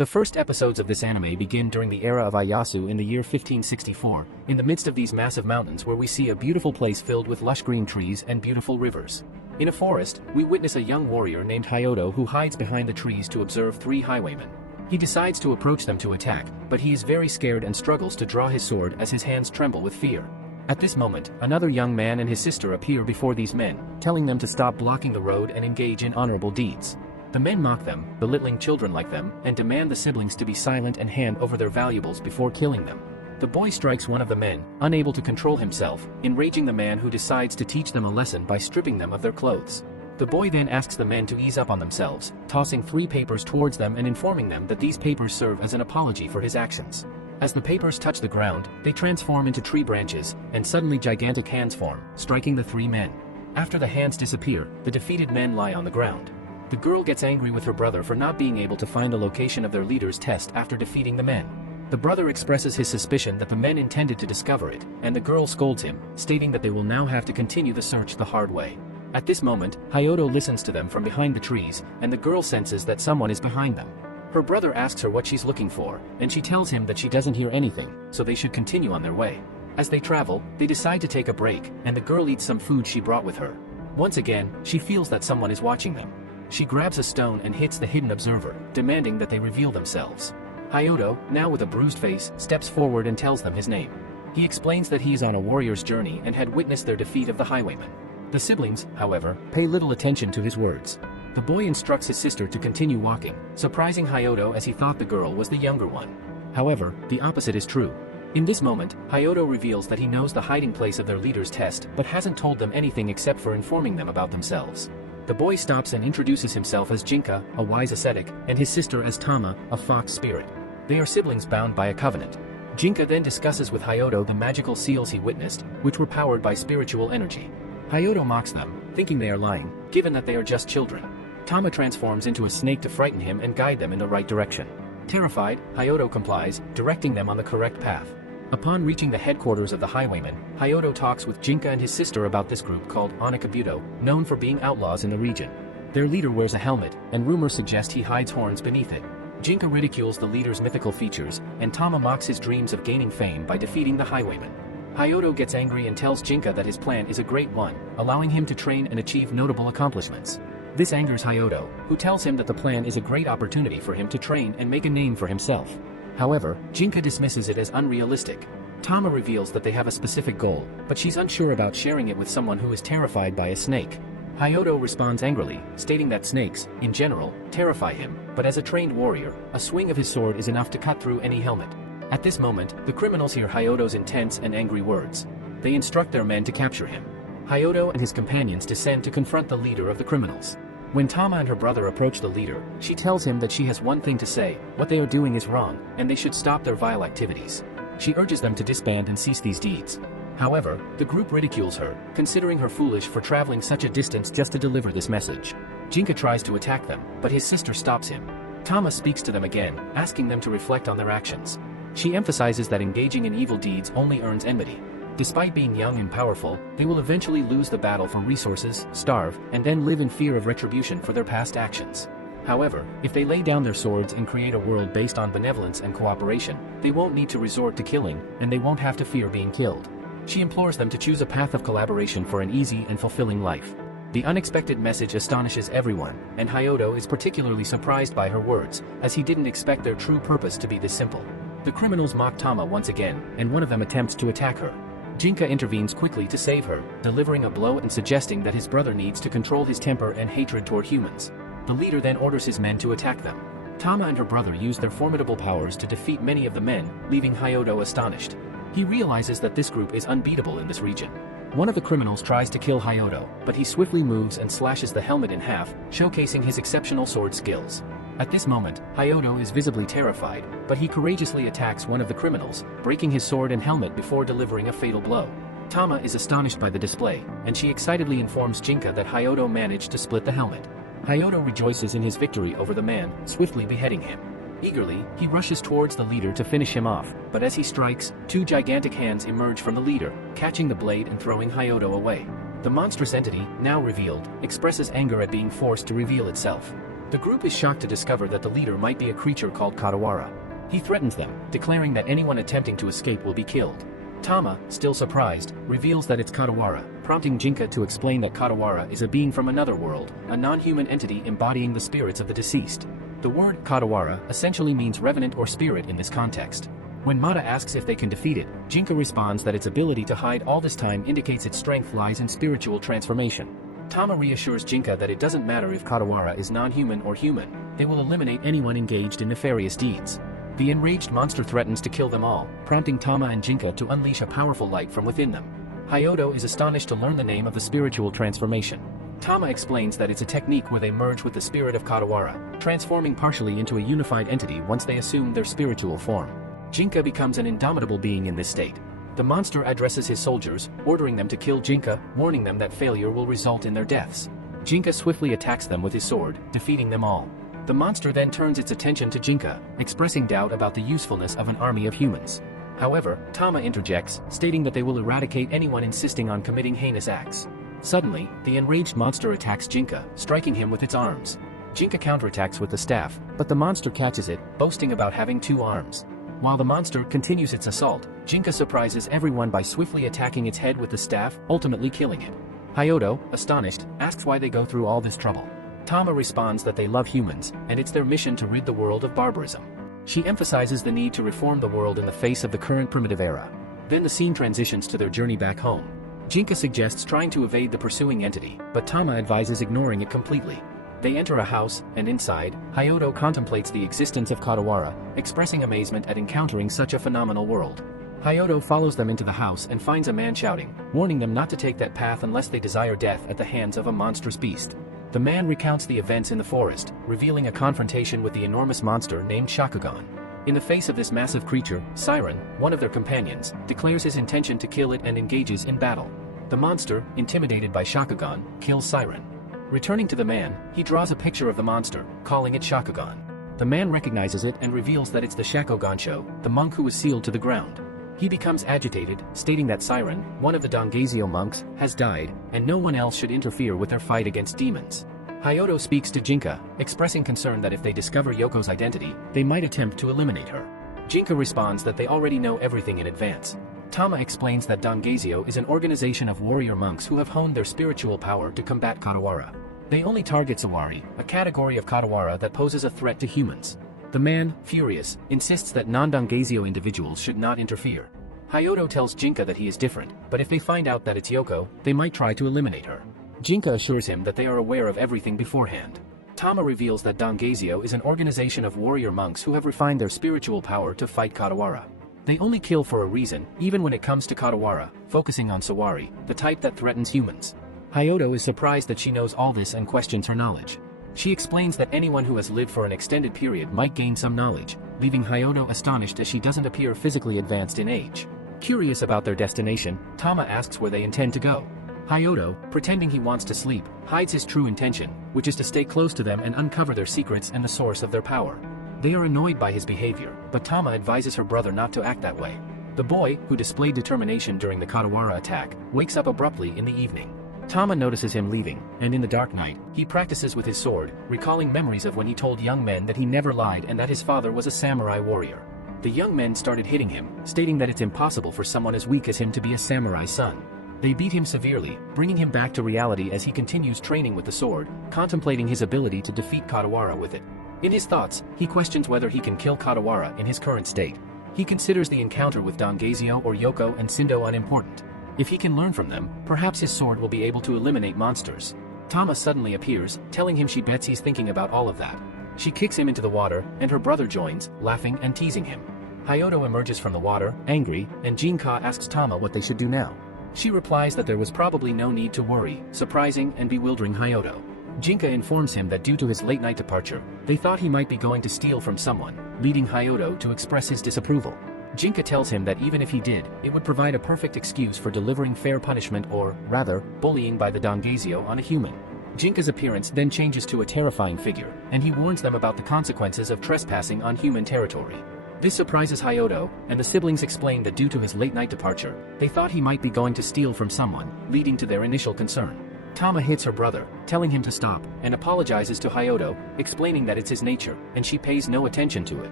The first episodes of this anime begin during the era of Ieyasu in the year 1564, in the midst of these massive mountains where we see a beautiful place filled with lush green trees and beautiful rivers. In a forest, we witness a young warrior named Hyodo who hides behind the trees to observe three highwaymen. He decides to approach them to attack, but he is very scared and struggles to draw his sword as his hands tremble with fear. At this moment, another young man and his sister appear before these men, telling them to stop blocking the road and engage in honorable deeds. The men mock them, belittling children like them, and demand the siblings to be silent and hand over their valuables before killing them. The boy strikes one of the men, unable to control himself, enraging the man who decides to teach them a lesson by stripping them of their clothes. The boy then asks the men to ease up on themselves, tossing 3 papers towards them and informing them that these papers serve as an apology for his actions. As the papers touch the ground, they transform into tree branches, and suddenly gigantic hands form, striking the 3 men. After the hands disappear, the defeated men lie on the ground. The girl gets angry with her brother for not being able to find the location of their leader's test after defeating the men. The brother expresses his suspicion that the men intended to discover it, and the girl scolds him, stating that they will now have to continue the search the hard way. At this moment, Hyodo listens to them from behind the trees, and the girl senses that someone is behind them. Her brother asks her what she's looking for, and she tells him that she doesn't hear anything, so they should continue on their way. As they travel, they decide to take a break, and the girl eats some food she brought with her. Once again, she feels that someone is watching them. She grabs a stone and hits the hidden observer, demanding that they reveal themselves. Hyodo, now with a bruised face, steps forward and tells them his name. He explains that he is on a warrior's journey and had witnessed their defeat of the highwaymen. The siblings, however, pay little attention to his words. The boy instructs his sister to continue walking, surprising Hyodo as he thought the girl was the younger one. However, the opposite is true. In this moment, Hyodo reveals that he knows the hiding place of their leader's test but hasn't told them anything except for informing them about themselves. The boy stops and introduces himself as Jinka, a wise ascetic, and his sister as Tama, a fox spirit. They are siblings bound by a covenant. Jinka then discusses with Hyodo the magical seals he witnessed, which were powered by spiritual energy. Hyodo mocks them, thinking they are lying, given that they are just children. Tama transforms into a snake to frighten him and guide them in the right direction. Terrified, Hyodo complies, directing them on the correct path. Upon reaching the headquarters of the highwaymen, Hyodo talks with Jinka and his sister about this group called Onikabuto, known for being outlaws in the region. Their leader wears a helmet, and rumors suggest he hides horns beneath it. Jinka ridicules the leader's mythical features, and Tama mocks his dreams of gaining fame by defeating the highwaymen. Hyodo gets angry and tells Jinka that his plan is a great one, allowing him to train and achieve notable accomplishments. This angers Hyodo, who tells him that the plan is a great opportunity for him to train and make a name for himself. However, Jinka dismisses it as unrealistic. Tama reveals that they have a specific goal, but she's unsure about sharing it with someone who is terrified by a snake. Hyodo responds angrily, stating that snakes, in general, terrify him, but as a trained warrior, a swing of his sword is enough to cut through any helmet. At this moment, the criminals hear Hyodo's intense and angry words. They instruct their men to capture him. Hyodo and his companions descend to confront the leader of the criminals. When Tama and her brother approach the leader, she tells him that she has one thing to say: what they are doing is wrong, and they should stop their vile activities. She urges them to disband and cease these deeds. However, the group ridicules her, considering her foolish for traveling such a distance just to deliver this message. Jinka tries to attack them, but his sister stops him. Tama speaks to them again, asking them to reflect on their actions. She emphasizes that engaging in evil deeds only earns enmity. Despite being young and powerful, they will eventually lose the battle for resources, starve, and then live in fear of retribution for their past actions. However, if they lay down their swords and create a world based on benevolence and cooperation, they won't need to resort to killing, and they won't have to fear being killed. She implores them to choose a path of collaboration for an easy and fulfilling life. The unexpected message astonishes everyone, and Hyodo is particularly surprised by her words, as he didn't expect their true purpose to be this simple. The criminals mock Tama once again, and one of them attempts to attack her. Jinka intervenes quickly to save her, delivering a blow and suggesting that his brother needs to control his temper and hatred toward humans. The leader then orders his men to attack them. Tama and her brother use their formidable powers to defeat many of the men, leaving Hyodo astonished. He realizes that this group is unbeatable in this region. One of the criminals tries to kill Hyodo, but he swiftly moves and slashes the helmet in half, showcasing his exceptional sword skills. At this moment, Hyodo is visibly terrified, but he courageously attacks one of the criminals, breaking his sword and helmet before delivering a fatal blow. Tama is astonished by the display, and she excitedly informs Jinka that Hyodo managed to split the helmet. Hyodo rejoices in his victory over the man, swiftly beheading him. Eagerly, he rushes towards the leader to finish him off, but as he strikes, 2 gigantic hands emerge from the leader, catching the blade and throwing Hyodo away. The monstrous entity, now revealed, expresses anger at being forced to reveal itself. The group is shocked to discover that the leader might be a creature called Katawara. He threatens them, declaring that anyone attempting to escape will be killed. Tama, still surprised, reveals that it's Katawara, prompting Jinka to explain that Katawara is a being from another world, a non-human entity embodying the spirits of the deceased. The word Katawara essentially means revenant or spirit in this context. When Mata asks if they can defeat it, Jinka responds that its ability to hide all this time indicates its strength lies in spiritual transformation. Tama reassures Jinka that it doesn't matter if Katawara is non-human or human, they will eliminate anyone engaged in nefarious deeds. The enraged monster threatens to kill them all, prompting Tama and Jinka to unleash a powerful light from within them. Hayoto is astonished to learn the name of the spiritual transformation. Tama explains that it's a technique where they merge with the spirit of Katawara, transforming partially into a unified entity once they assume their spiritual form. Jinka becomes an indomitable being in this state. The monster addresses his soldiers, ordering them to kill Jinka, warning them that failure will result in their deaths. Jinka swiftly attacks them with his sword, defeating them all. The monster then turns its attention to Jinka, expressing doubt about the usefulness of an army of humans. However, Tama interjects, stating that they will eradicate anyone insisting on committing heinous acts. Suddenly, the enraged monster attacks Jinka, striking him with its arms. Jinka counterattacks with the staff, but the monster catches it, boasting about having 2 arms. While the monster continues its assault, Jinka surprises everyone by swiftly attacking its head with the staff, ultimately killing it. Hayoto, astonished, asks why they go through all this trouble. Tama responds that they love humans, and it's their mission to rid the world of barbarism. She emphasizes the need to reform the world in the face of the current primitive era. Then the scene transitions to their journey back home. Jinka suggests trying to evade the pursuing entity, but Tama advises ignoring it completely. They enter a house, and inside, Hayoto contemplates the existence of Katawara, expressing amazement at encountering such a phenomenal world. Hayoto follows them into the house and finds a man shouting, warning them not to take that path unless they desire death at the hands of a monstrous beast. The man recounts the events in the forest, revealing a confrontation with the enormous monster named Shakugan. In the face of this massive creature, Siren, one of their companions, declares his intention to kill it and engages in battle. The monster, intimidated by Shakugan, kills Siren. Returning to the man, he draws a picture of the monster, calling it Shakugan. The man recognizes it and reveals that it's the Shakugansho, the monk who was sealed to the ground. He becomes agitated, stating that Siren, one of the Dongazio monks, has died, and no one else should interfere with their fight against demons. Hayoto speaks to Jinka, expressing concern that if they discover Yoko's identity, they might attempt to eliminate her. Jinka responds that they already know everything in advance. Tama explains that Dongazio is an organization of warrior monks who have honed their spiritual power to combat Katawara. They only target Sawari, a category of Katawara that poses a threat to humans. The man, furious, insists that non-Dongazio individuals should not interfere. Hayoto tells Jinka that he is different, but if they find out that it's Yoko, they might try to eliminate her. Jinka assures him that they are aware of everything beforehand. Tama reveals that Dongazio is an organization of warrior monks who have refined their spiritual power to fight Katawara. They only kill for a reason, even when it comes to Katawara, focusing on Sawari, the type that threatens humans. Hayoto is surprised that she knows all this and questions her knowledge. She explains that anyone who has lived for an extended period might gain some knowledge, leaving Hayoto astonished as she doesn't appear physically advanced in age. Curious about their destination, Tama asks where they intend to go. Hayoto, pretending he wants to sleep, hides his true intention, which is to stay close to them and uncover their secrets and the source of their power. They are annoyed by his behavior, but Tama advises her brother not to act that way. The boy, who displayed determination during the Katawara attack, wakes up abruptly in the evening. Tama notices him leaving, and in the dark night, he practices with his sword, recalling memories of when he told young men that he never lied and that his father was a samurai warrior. The young men started hitting him, stating that it's impossible for someone as weak as him to be a samurai's son. They beat him severely, bringing him back to reality as he continues training with the sword, contemplating his ability to defeat Katawara with it. In his thoughts, he questions whether he can kill Katawara in his current state. He considers the encounter with Dongazio or Yoko and Sindo unimportant. If he can learn from them, perhaps his sword will be able to eliminate monsters. Tama suddenly appears, telling him she bets he's thinking about all of that. She kicks him into the water, and her brother joins, laughing and teasing him. Hayoto emerges from the water, angry, and Jinka asks Tama what they should do now. She replies that there was probably no need to worry, surprising and bewildering Hayoto. Jinka informs him that due to his late-night departure, they thought he might be going to steal from someone, leading Hayoto to express his disapproval. Jinka tells him that even if he did, it would provide a perfect excuse for delivering fair punishment or, rather, bullying by the Dongazio on a human. Jinka's appearance then changes to a terrifying figure, and he warns them about the consequences of trespassing on human territory. This surprises Hayoto, and the siblings explain that due to his late-night departure, they thought he might be going to steal from someone, leading to their initial concern. Tama hits her brother, telling him to stop, and apologizes to Hyodo, explaining that it's his nature, and she pays no attention to it.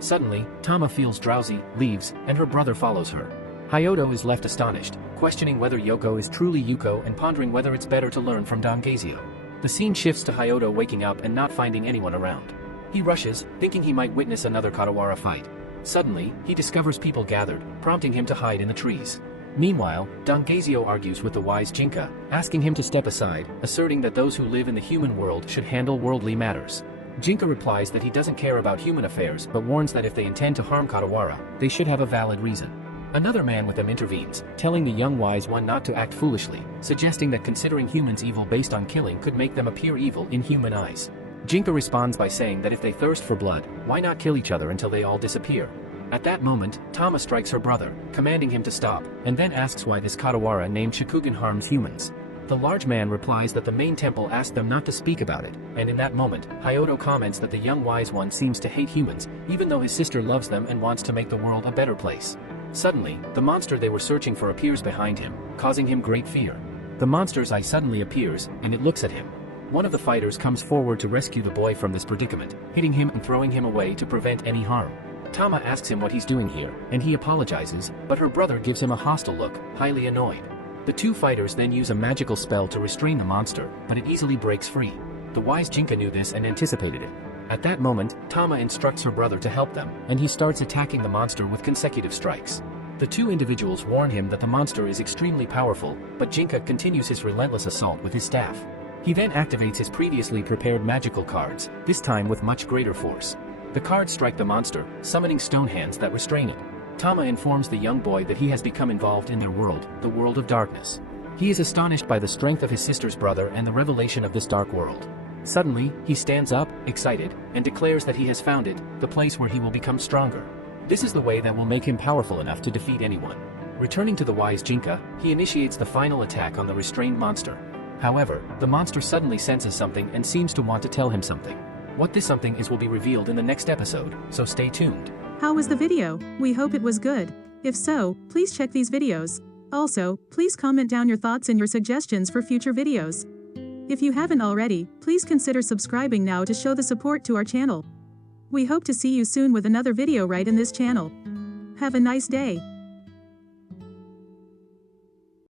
Suddenly, Tama feels drowsy, leaves, and her brother follows her. Hyodo is left astonished, questioning whether Yoko is truly Yuko and pondering whether it's better to learn from Dongazio. The scene shifts to Hyodo waking up and not finding anyone around. He rushes, thinking he might witness another Katawara fight. Suddenly, he discovers people gathered, prompting him to hide in the trees. Meanwhile, Dongazio argues with the wise Jinka, asking him to step aside, asserting that those who live in the human world should handle worldly matters. Jinka replies that he doesn't care about human affairs but warns that if they intend to harm Katawara, they should have a valid reason. Another man with them intervenes, telling the young wise one not to act foolishly, suggesting that considering humans evil based on killing could make them appear evil in human eyes. Jinka responds by saying that if they thirst for blood, why not kill each other until they all disappear? At that moment, Tama strikes her brother, commanding him to stop, and then asks why this Katawara named Shikugan harms humans. The large man replies that the main temple asked them not to speak about it, and in that moment, Hyodo comments that the young wise one seems to hate humans, even though his sister loves them and wants to make the world a better place. Suddenly, the monster they were searching for appears behind him, causing him great fear. The monster's eye suddenly appears, and it looks at him. One of the fighters comes forward to rescue the boy from this predicament, hitting him and throwing him away to prevent any harm. Tama asks him what he's doing here, and he apologizes, but her brother gives him a hostile look, highly annoyed. The two fighters then use a magical spell to restrain the monster, but it easily breaks free. The wise Jinka knew this and anticipated it. At that moment, Tama instructs her brother to help them, and he starts attacking the monster with consecutive strikes. The two individuals warn him that the monster is extremely powerful, but Jinka continues his relentless assault with his staff. He then activates his previously prepared magical cards, this time with much greater force. The cards strike the monster, summoning stone hands that restrain it. Tama informs the young boy that he has become involved in their world, the world of darkness. He is astonished by the strength of his sister's brother and the revelation of this dark world. Suddenly, he stands up, excited, and declares that he has found it, the place where he will become stronger. This is the way that will make him powerful enough to defeat anyone. Returning to the wise Jinka, he initiates the final attack on the restrained monster. However, the monster suddenly senses something and seems to want to tell him something. What this something is will be revealed in the next episode, so stay tuned. How was the video? We hope it was good. If so, please check these videos. Also, please comment down your thoughts and your suggestions for future videos. If you haven't already, please consider subscribing now to show the support to our channel. We hope to see you soon with another video right in this channel. Have a nice day.